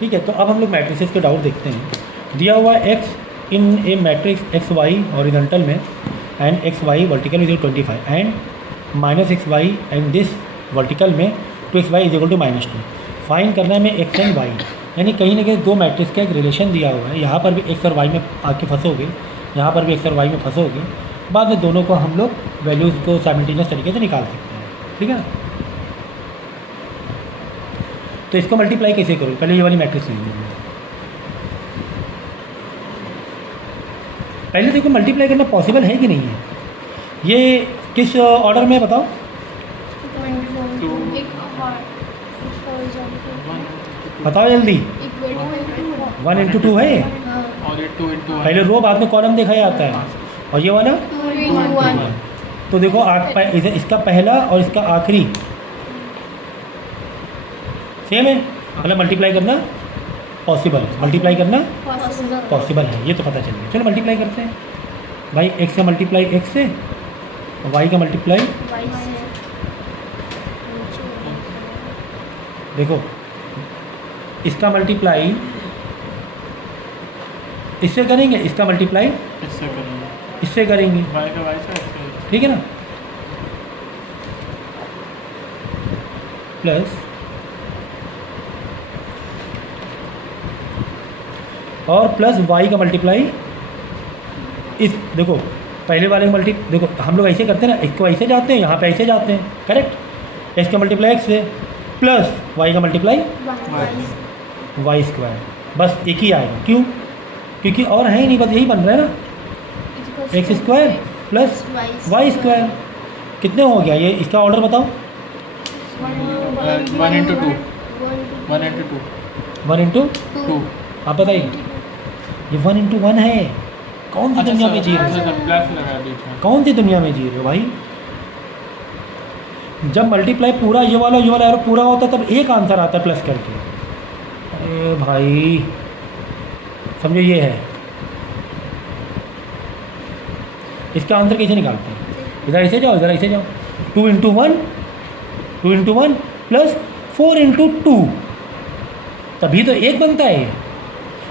ठीक है, तो अब हम लोग मैट्रिसेस के डाउट देखते हैं। दिया हुआ x in a matrix x y horizontal में and x y vertical is 25 and minus x y and this vertical में 2xy is equal to -2। Find करना है में एक्स एंड वाई, यानी कहीं ना कहीं दो मैट्रिक्स का एक रिलेशन दिया हुआ है। यहाँ पर भी एक्स और वाई में आके फंसोगे, यहाँ पर भी एक्स और वाई में फंसोगे, बाद में दोनों को हम लोग वैल्यूज़ को साइमल्टेनियस तरीके से निकाल सकते हैं। ठीक है ना, तो इसको मल्टीप्लाई कैसे करोगे? पहले ये वाली मैट्रिक्स लिख लीजिए। पहले देखो मल्टीप्लाई करना पॉसिबल है कि नहीं है, ये किस ऑर्डर में बताओ? बताओ जल्दी। 1 इंटू 2 है और ये 2 इंटू पहले रो, बाद में कॉलम देखा जाता है। और ये वाला 2 तो देखो इसका पहला और इसका आखिरी सेम है, मतलब मल्टीप्लाई करना पॉसिबल है। मल्टीप्लाई करना पॉसिबल है, ये तो पता चल गया। चलो मल्टीप्लाई करते हैं भाई। एक्स का मल्टीप्लाई एक्स से और वाई का मल्टीप्लाई, देखो इसका मल्टीप्लाई इससे करेंगे, इसका मल्टीप्लाई इससे करेंगे, इससे करेंगे, y का y से x का ठीक है ना। प्लस और प्लस वाई का मल्टीप्लाई इस, देखो पहले वाले मल्टी, देखो हम लोग ऐसे करते हैं ना, इसको ऐसे जाते हैं, यहाँ पे ऐसे जाते हैं, करेक्ट। एक्स का मल्टीप्लाई एक्स से प्लस वाई का मल्टीप्लाई वाई स्क्वायर, बस एक ही आएगा। क्यों? क्योंकि और है ही नहीं, बस यही बन रहा है ना, x square plus y square. कितने हो गया ये, इसका ऑर्डर बताओ? 1 इंटू 2, 1 इंटू 2, 1 इंटू 2। आप बताइए, ये 1 इंटू 1 है। कौन सी दुनिया में जी रहे हो? प्लस लगा बीच में। कौन सी दुनिया में जी रहे हो भाई? जब मल्टीप्लाई पूरा ये वाला एरो पूरा होता है तब एक आंसर आता है प्लस करके। अरे भाई समझो ये है, इसका आंसर कैसे निकालते हैं? इधर ऐसे जाओ, इधर ऐसे जाओ। 2 इंटू 1 प्लस 4 इंटू 2, तभी तो एक बनता है ये।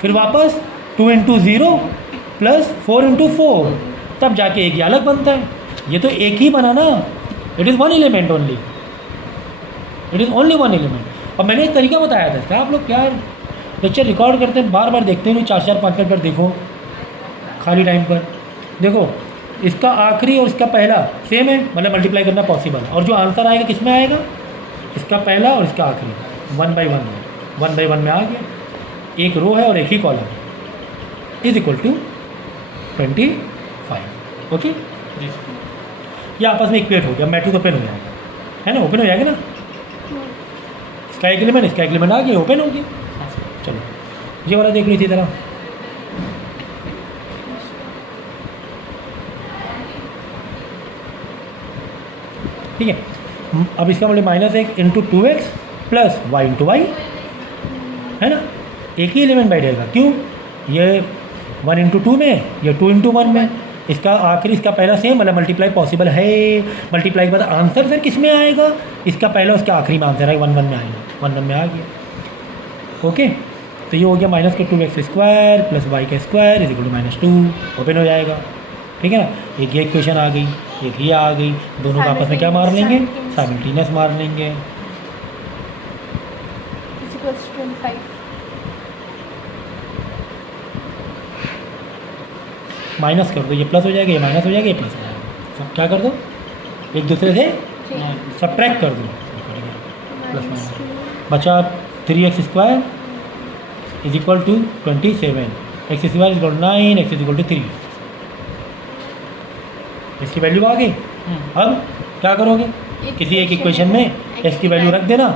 फिर वापस 2 इंटू 0 प्लस 4 इंटू 4, तब जाके एक ये अलग बनता है। ये तो एक ही बना ना, it is 1 element only, it is only 1 element. और मैंने एक तरीका बताया था, क्या आप लोग क्या लेक्चर रिकॉर्ड करते हैं, बार बार देखते नहीं, 4-4 5-5 बार देखो खाली टाइम पर। देखो इसका आखिरी और इसका पहला सेम है, मतलब मल्टीप्लाई करना पॉसिबल। और जो आंसर आएगा किस में आएगा? इसका पहला और इसका आखिरी 1 बाई 1 में, 1 बाई 1 में आ गया। एक रो है और एक ही column, is equal to 25। Okay, ये आपस में इक्वेट हो गया, मैट्रिक्स ओपन हो जाएगा, है ना, ओपन हो जाएगा ना। इसका एक एलिमेंट आ गया, ओपन हो गया। चलो ये वाला देख लो इसी तरह। ठीक है, अब इसका मतलब -1 into 2x plus y into y, है ना, एक ही एलिमेंट बैठेगा। क्यों? ये 1 इंटू 2 में, ये 2 इंटू 1 में। इसका आखिरी इसका पहला सेम, मतलब मल्टीप्लाई पॉसिबल है। मल्टीप्लाई के बाद आंसर फिर किस में आएगा? इसका पहला उसका आखिरी में आंसर है 1 1 में आएगा, 1 1 में आ गया। ओके, तो ये हो गया -2x स्क्वायर प्लस वाई का square is equal to -2, open हो जाएगा। ठीक है ना, एक ये इक्वेशन आ गई, एक ये आ गई, दोनों का आपस में क्या मार लेंगे? साइमल्टेनियस मार लेंगे। माइनस कर दो, ये प्लस हो जाएगा, ये माइनस हो जाएगा, ये प्लस हो जाएगा। सब क्या कर दो, एक दूसरे से सब्ट्रैक्ट कर दो, प्लस माइनस बचा 3x square is equal to 27, x square is equal to 9, x is equal to 3। इसकी वैल्यू आ गई। अब क्या करोगे? किसी एक इक्वेशन में एक्स की वैल्यू रख देना,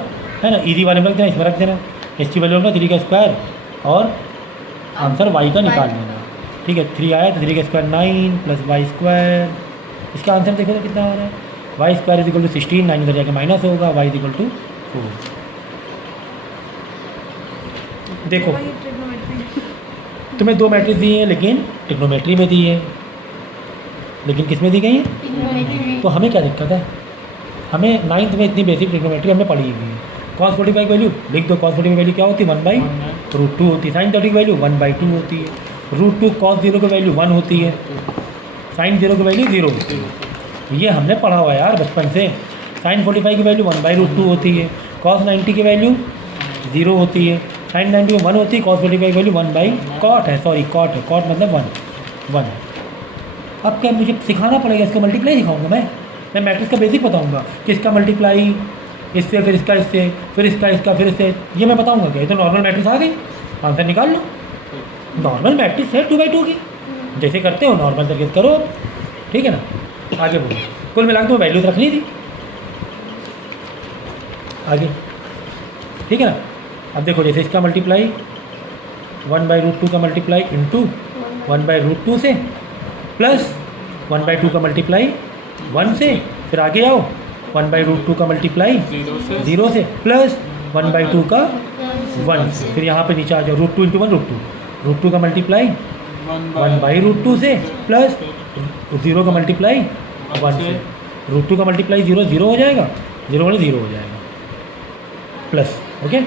है ना, इजी वाले में रख देना, इसमें रख देना। एक्स की वैल्यू रखना 3 का स्क्वायर और आंसर वाई का निकाल लेना। ठीक है, 3 आया तो 3 का स्क्वायर 9 प्लस वाई स्क्वायर। इसका आंसर देखो तो कितना आ रहा है? Y square is equal to 16, 9 इधर जाके माइनस होगा, वाई इज इक्वल टू 4। देखो तुम्हें 2 मैट्रिक्स दी हैं, लेकिन ट्रिग्नोमेट्री में दी है, लेकिन किस में दी गई है? तो हमें क्या दिक्कत है? हमें 9th में इतनी बेसिक ट्रिग्नोमेट्री हमने पढ़ी हुई है, cos 45 की वैल्यू लिख दो, cos 45 की वैल्यू क्या होती है 1/√2 होती है, sin 30 की वैल्यू 1/2 होती है, √2 cos 0 की वैल्यू 1 होती है, sin 0 की वैल्यू 0 होती है। ये हमने पढ़ा हुआ है यार बचपन से। sin 45 की वैल्यू 1/√2 होती है, cos 90 की वैल्यू 0 होती है, sin 90 1 होती है, cos 45 की वैल्यू 1/cot है, सॉरी cot है, cot मतलब 1 है। अब क्या मुझे सिखाना पड़ेगा, इसका मल्टीप्लाई सिखाऊंगा मैं मैट्रिक्स का बेसिक बताऊंगा कि इसका मल्टीप्लाई इससे, फिर इसका इससे, फिर इसका फिर इससे, ये मैं बताऊंगा क्या? ये तो नॉर्मल मैट्रिक्स आ गई, आंसर निकाल लो। नॉर्मल मैट्रिक्स है 2/2 की, जैसे करते हो नॉर्मल तरीके से करो, ठीक है ना। आगे बोलो, कुल मिला के तो वैल्यूज रखनी थी आगे, ठीक है ना। अब देखो जैसे इसका मल्टीप्लाई 1/√2 का मल्टीप्लाई इंटू 1/√2 से प्लस 1/2 का मल्टीप्लाई 1 से, फिर आगे आओ 1/√2 का मल्टीप्लाई 0 से प्लस 1/2 का 1 से, फिर यहाँ पे नीचे आ जाओ √2 × 1 √2 का मल्टीप्लाई 1/√2 से प्लस 0 का मल्टीप्लाई 1 से, √2 का मल्टीप्लाई 0 हो जाएगा, 0 वाले 0 हो जाएगा प्लस, ओके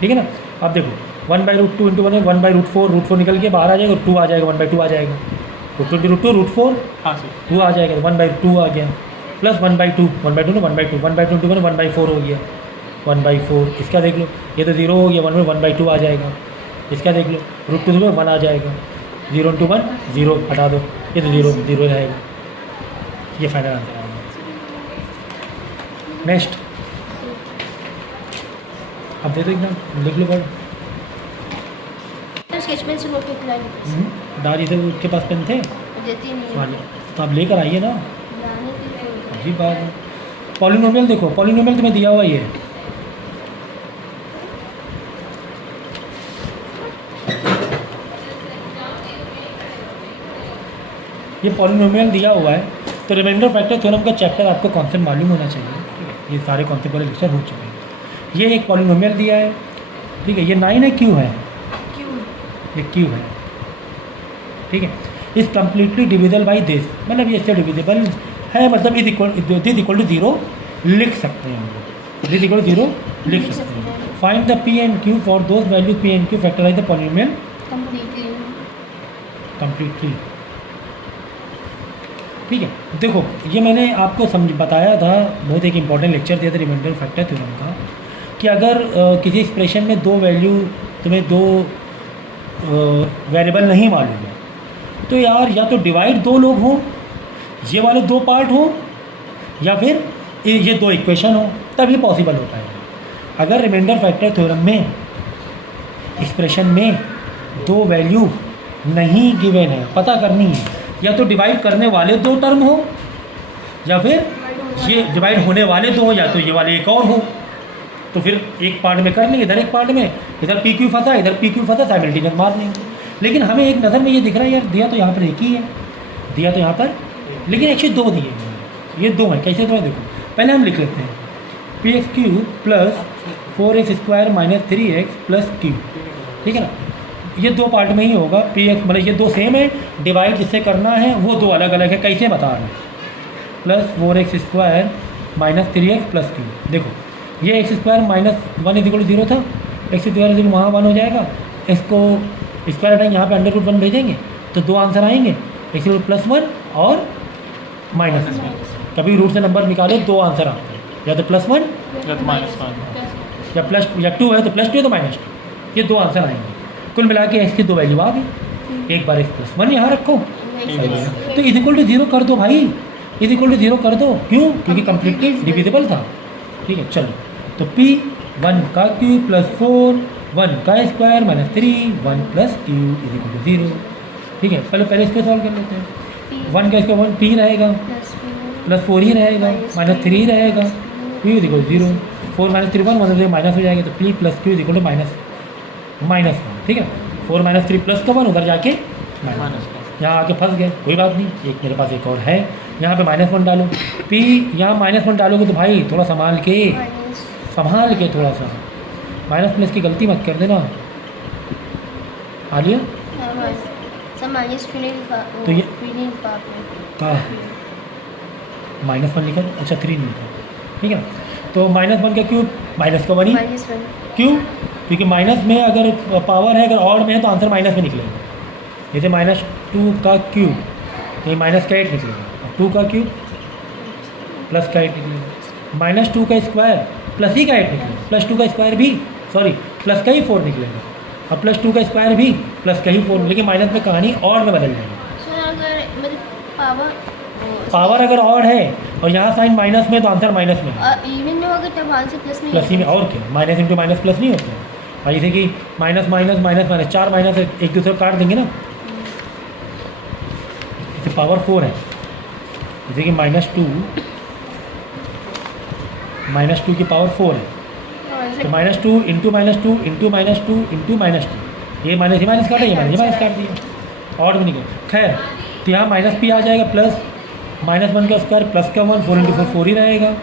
ठीक है ना। अब देखो 1/√2 × 1 1/√4 निकल के बाहर आ जाएगा, 2 आ जाएगा, 1/2 आ जाएगा, √2 √4 2 आ जाएगा, 1/2 आ गया प्लस 1/2 1/2 ना 1/2 1/2 × 1 1/4 हो गया, 1/4 इसका देख लो, ये तो 0 हो गया, 1 में 1/2 आ जाएगा, इसका देख लो √2 में 1 आ जाएगा, 0 × 1 0 हटा दो, ये तो 0 रहेगा, ये फाइनल आंसर आएगा। नेक्स्ट अब दे दो एकदम, लिख लो पढ़ स्केच पेन से नोट पे लाइन दादी से उसके पास पेन थे देती नहीं है। तो आप लेकर आइए ना, लाने के लिए अजीब बात है। पॉलिनोमियल देखो, पॉलिनोमियल तुम्हें दिया हुआ ही है, ये पॉलिनोमियल दिया हुआ है, तो रिमाइंडर फैक्टर थ्योरम का चैप्टर आपको कॉन्सेप्ट मालूम होना चाहिए, ठीक है। ये सारे कॉन्सेप्ट वाले लेक्चर हो चुके हैं। ये एक पॉलिनोमियल दिया है, ठीक है, ये 9 है, क्यू है, क्यों ये क्यू है, ठीक है। इस कम्प्लीटली डिविजल बाई दिस, मतलब ये इससे डिविजिबल है, मतलब दिस इक्वल टू 0 लिख सकते हैं हम लोग, दिस इक्वल टू 0 लिख सकते हैं। Find the P and Q for those value P and Q factorise the polynomial completely, ठीक है। देखो ये मैंने आपको बताया था, बहुत एक इंपॉर्टेंट लेक्चर दिया था रिमाइंडर फैक्टर थ्योरम का, कि अगर किसी एक्सप्रेशन में दो वैल्यू, तुम्हें दो वेरिएबल नहीं मालूम है, तो यार या तो डिवाइड दो लोग हों, ये वाले दो पार्ट हों, या फिर ये दो इक्वेशन हो, तब ये पॉसिबल हो पाएगा। अगर रिमाइंडर फैक्टर थ्योरम में एक्सप्रेशन में दो वैल्यू नहीं गिवन है, पता करनी है, या तो डिवाइड करने वाले दो टर्म हो, या फिर ये डिवाइड होने वाले दो हो, या तो ये वाले एक और हो, तो फिर एक पार्ट में कर लेंगे, इधर एक पार्ट में, इधर पी क्यू फंसा, इधर पी क्यू फंसा, साइमल्टेनियस मार लेंगे। लेकिन हमें एक नज़र में ये दिख रहा है यार, दिया तो यहाँ पर एक ही है, दिया तो यहाँ पर, लेकिन एक्चुअली दो दिए हैं, ये दो हैं, कैसे दो है देखो, पहले हम लिख लेते हैं px³ plus 4x² - 3x plus q, ठीक है ना। ये दो पार्ट में ही होगा, px मतलब ये दो सेम है, डिवाइड जिससे करना है वो दो अलग अलग है, कैसे बता रहे हैं, plus 4x² - 3x plus q। देखो ये x² - 1 = 0 था, x² वहाँ 1 हो जाएगा, इसको स्क्वायर हटाएंगे, यहाँ पे √1 भेजेंगे तो दो आंसर आएंगे, x² +1 और -1। कभी रूट से नंबर निकालो, दो आंसर आते हैं, या तो +1 या तो -1 या प्लस या 2 है तो +2 है तो -2, ये दो आंसर आएंगे। कुल मिला के x की दो वैल्यू आ गई, एक बार x +1 यहाँ रखो, तो = 0 कर दो भाई, = 0 कर दो, क्यों? क्योंकि कम्प्लीटली डिविजिबल था, ठीक है। चलो तो p1 का q प्लस 4 1 का स्क्वायर माइनस 3 1 प्लस q = 0, ठीक है। पहले इसको सॉल्व कर लेते हैं। 1 का स्क्वायर 1 p रहेगा, प्लस 4 ही रहेगा, माइनस 3 ही रहेगा, q = 0, 4 - 3 1 मतलब माइनस हो जाएगा, तो p प्लस q = -1, ठीक है। 4 - 3 प्लस का 1 उधर जाके माइनस, यहाँ आके फंस गए, कोई बात नहीं, एक मेरे पास एक और है, यहाँ पे -1 डालो, p यहाँ -1 डालोगे तो भाई थोड़ा संभाल के थोड़ा सा, माइनस प्लस की गलती मत कर देना, आ लिया तो ये कहाँ -1 लिखा, अच्छा 3 लिखा, ठीक है ना। तो -1 का क्यूब माइनस का 1 ही। -1 क्यों? क्योंकि माइनस में अगर पावर है, अगर ऑड में है तो आंसर माइनस में निकलेगा। जैसे -2 का क्यूब, तो ये माइनस का 8 निकलेगा, और 2 का क्यूब प्लस का 8 निकलेगा। -2 का स्क्वायर प्लस ही का 8 निकलेगा, +2 का स्क्वायर भी, सॉरी प्लस का ही 4 निकलेगा, और +2 का स्क्वायर भी प्लस का ही 4, लेकिन माइनस में कहानी ऑड में बदल जाएगी। सर अगर मतलब पावर पावर अगर ऑड है और यहाँ साइन माइनस में, तो आंसर माइनस में है। इवन में होगा तब आंसर प्लस में प्लस ही में, और क्या, माइनस इंटू माइनस प्लस नहीं होता है। और जैसे कि minus minus minus minus, 4 minus एक दूसरे को काट देंगे ना, जैसे पावर 4 है, जैसे कि -2 की पावर 4 है, तो -2 इंटू -2 इंटू -2 इंटू -2, ये माइनस काटा, ये माइनस काट दिया, और भी निकल। खैर, तो यहाँ माइनस पी आ जाएगा, प्लस -1 का स्क्वायर प्लस का 1, 4 इंटू 4 4 ही रहेगा,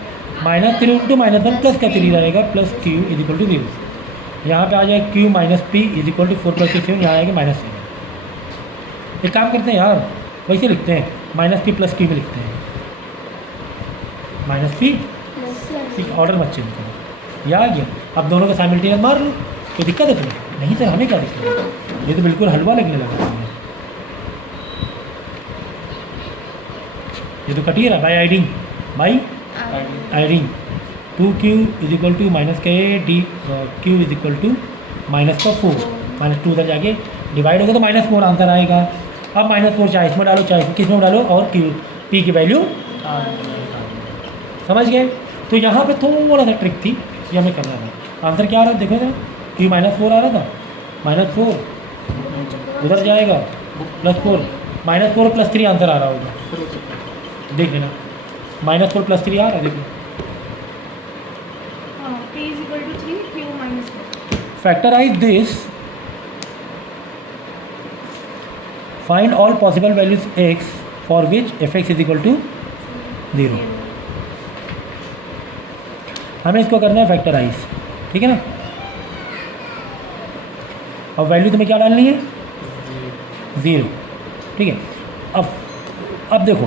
-3 इंटू -1 प्लस का 3 रहेगा, प्लस Q इजिक्वल टू 0। यहाँ पे आ जाएगा Q minus P is equal to 4 + 7, यहाँ आएगा -7। एक काम करते हैं यार, वैसे लिखते हैं, -p + Q में लिखते हैं, -p, ऑर्डर मत चेंज करो, यह आ गया। अब दोनों का साइमल्टेनियस मार लो, कोई दिक्कत है तुम्हें? नहीं सर, हमें क्या दिक्कत है, ये तो बिल्कुल हलवा लगने लगा हमें, ये तो कट ही रहा dividing, dividing. 2Q is equal to minus का 8 D Q is equal to minus का 4, -2 उधर जाके डिवाइड होगा तो -4 आंसर आएगा। अब -4 चाहे इसमें डालो, चाहे किस में डालो, और Q P की वैल्यू समझ गए। तो यहाँ पे थोड़ा सा ट्रिक थी, ये हमें करना था। आंसर क्या आ रहा है देखो जरा, Q -4 आ रहा था, -4 उधर जाएगा, +4, -4 + 3 आंसर आ रहा होगा, देख लेना, -4 + 3 आ रहा है, देखो। P = 3, Q -4. Factorize this, find all possible values x for which fx is equal to 0। हमें इसको करना है फैक्टराइज, ठीक है ना। और वैल्यू तुम्हें क्या डालनी है, 0, ठीक है। अब देखो,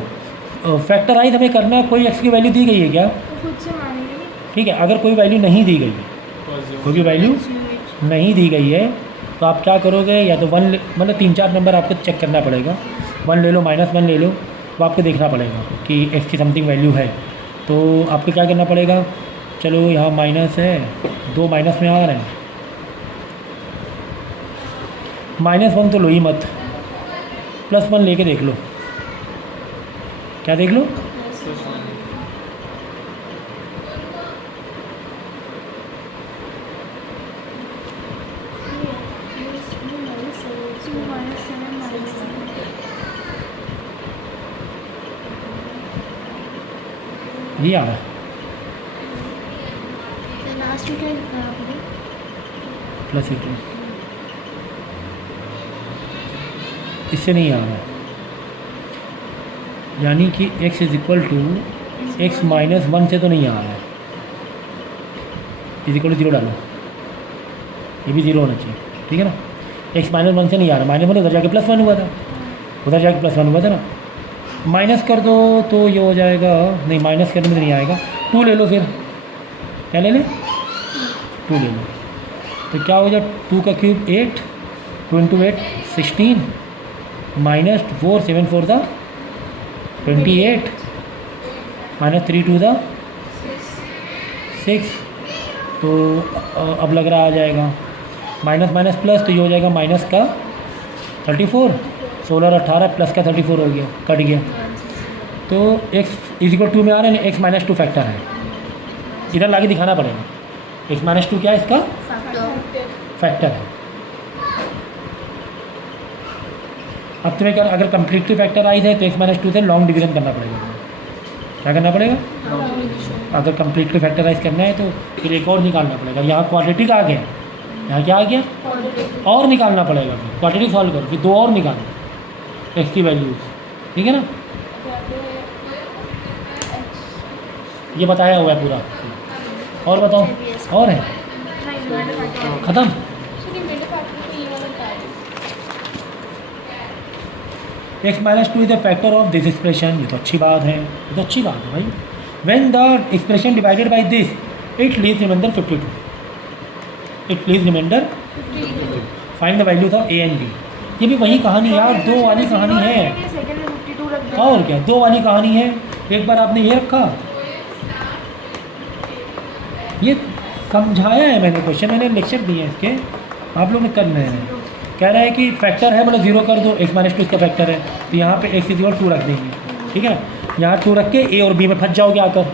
फैक्टराइज हमें करना है, कोई x की वैल्यू दी गई है क्या, तो खुद से मानेंगे। ठीक है। अगर कोई वैल्यू नहीं दी गई है, कोई भी वैल्यू नहीं दी गई है, तो आप क्या करोगे, या तो 1 मतलब 3-4 नंबर आपको चेक करना पड़ेगा, 1 ले लो, -1 ले लो, तो आपको देखना पड़ेगा कि x की समथिंग वैल्यू है, तो आपको क्या करना पड़ेगा। चलो यहाँ माइनस है, 2 माइनस में आ रहे हैं, -1 तो लो ही मत, +1 लेके देख लो, क्या देख लो, Q -7 ये आ रहा है, लास्ट में क्या लिखा है आपने? +8, इससे नहीं आ रहा है, यानी कि x is equal to x -1 से तो नहीं आ रहा है, इज इक्वल टू 0 डालो, ये भी 0 होना चाहिए, ठीक है ना। x -1 से नहीं आ रहा, -1 उधर जाके +1 हुआ था, उधर जाके +1 हुआ था ना, माइनस कर दो तो ये हो जाएगा, नहीं माइनस करने में नहीं आएगा, 2 ले लो, फिर क्या ले लें, 2 ले लो, तो क्या हो जाए, 2 का क्यूब 8, 2 × 8 16, -4 7 4 था 28, -3 2 था 6, तो अब लग रहा आ जाएगा माइनस माइनस प्लस, तो ये हो जाएगा माइनस का 34, 16 और 18 प्लस का 34 हो गया, कट गया। तो x = 2 में आ रहा है, x -2 फैक्टर है, इधर लाके दिखाना पड़ेगा, x -2 क्या है, इसका फैक्टर है। अब तुम्हें अगर कम्प्लीटली फैक्टराइज है तो x -2 से लॉन्ग डिवीजन करना पड़ेगा, क्या करना पड़ेगा, अगर कम्प्लीटली फैक्टराइज करना है तो फिर एक और निकालना पड़ेगा, यहाँ क्वाड्रेटिक आ गया, यहाँ क्या आ गया, और निकालना पड़ेगा, फिर क्वाड्रेटिक सॉल्व करो, फिर 2 और निकालो x की वैल्यूज, ठीक है ना, ये बताया हुआ है पूरा। और बताओ, और है, ख़त्म। x -2 is the factor of this expression, ये तो अच्छी बात है, ये तो अच्छी बात है भाई। When the expression divided by this it leaves reminder 52. It leaves reminder find the values of A and B. ये भी वही कहानी यार, दो वाली कहानी है. सेकंड में 52 रख देना. और क्या, दो वाली कहानी है. एक बार आपने ये रखा, ये समझाया है मैंने, क्वेश्चन मैंने लेक्चर दिए हैं इसके, आप लोग ने करना है. कह रहा है कि फैक्टर है, मतलब 0 कर दो, x माइनस 2 इसका फैक्टर है, तो यहाँ पे x इक्वल 2 रख देंगे. ठीक है, यहाँ 2 रख के a और b में फंस जाओगे, आकर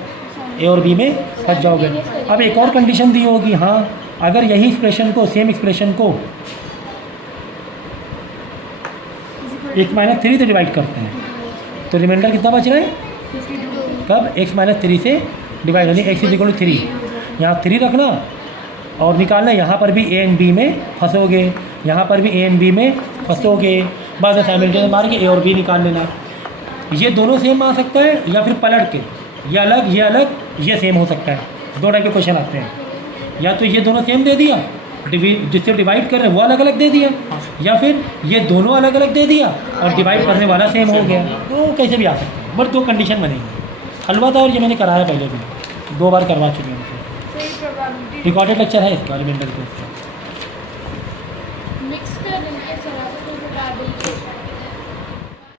a और b में फंस जाओगे. अब एक और कंडीशन दी होगी, हाँ अगर यही एक्सप्रेशन को, सेम एक्सप्रेशन को x माइनस 3 से डिवाइड करते हैं तो रिमाइंडर कितना बच रहा है? कब x माइनस 3 से डिवाइड, यानी x इज इक्वल टू 3. यहाँ 3 रखना और निकालना, यहाँ पर भी a एंड b में फंसोगे, यहाँ पर भी a एंड b में फंसोगे. बाद में साइमल्टेनियस मार के a और b निकाल लेना. ये दोनों सेम आ सकता है या फिर पलट के, ये अलग ये सेम हो सकता है. दो टाइप के क्वेश्चन आते हैं, या तो ये दोनों सेम दे दिया, जिससे डिवाइड कर रहे हैं वो अलग अलग दे दिया, या फिर ये दोनों अलग अलग दे दिया और डिवाइड करने वाला सेम हो गया. तो कैसे भी आ सकते हैं, बट दो कंडीशन बनेंगी. हलवा था और ये मैंने कराया पहले भी, 2 बार करवा चुके हैं. सही प्रोबेबिलिटी. रिकॉर्डेड लेक्चर है इसका, रिमाइंडर का. मिक्स कर देंगे सर, आपको प्रोबेबिलिटी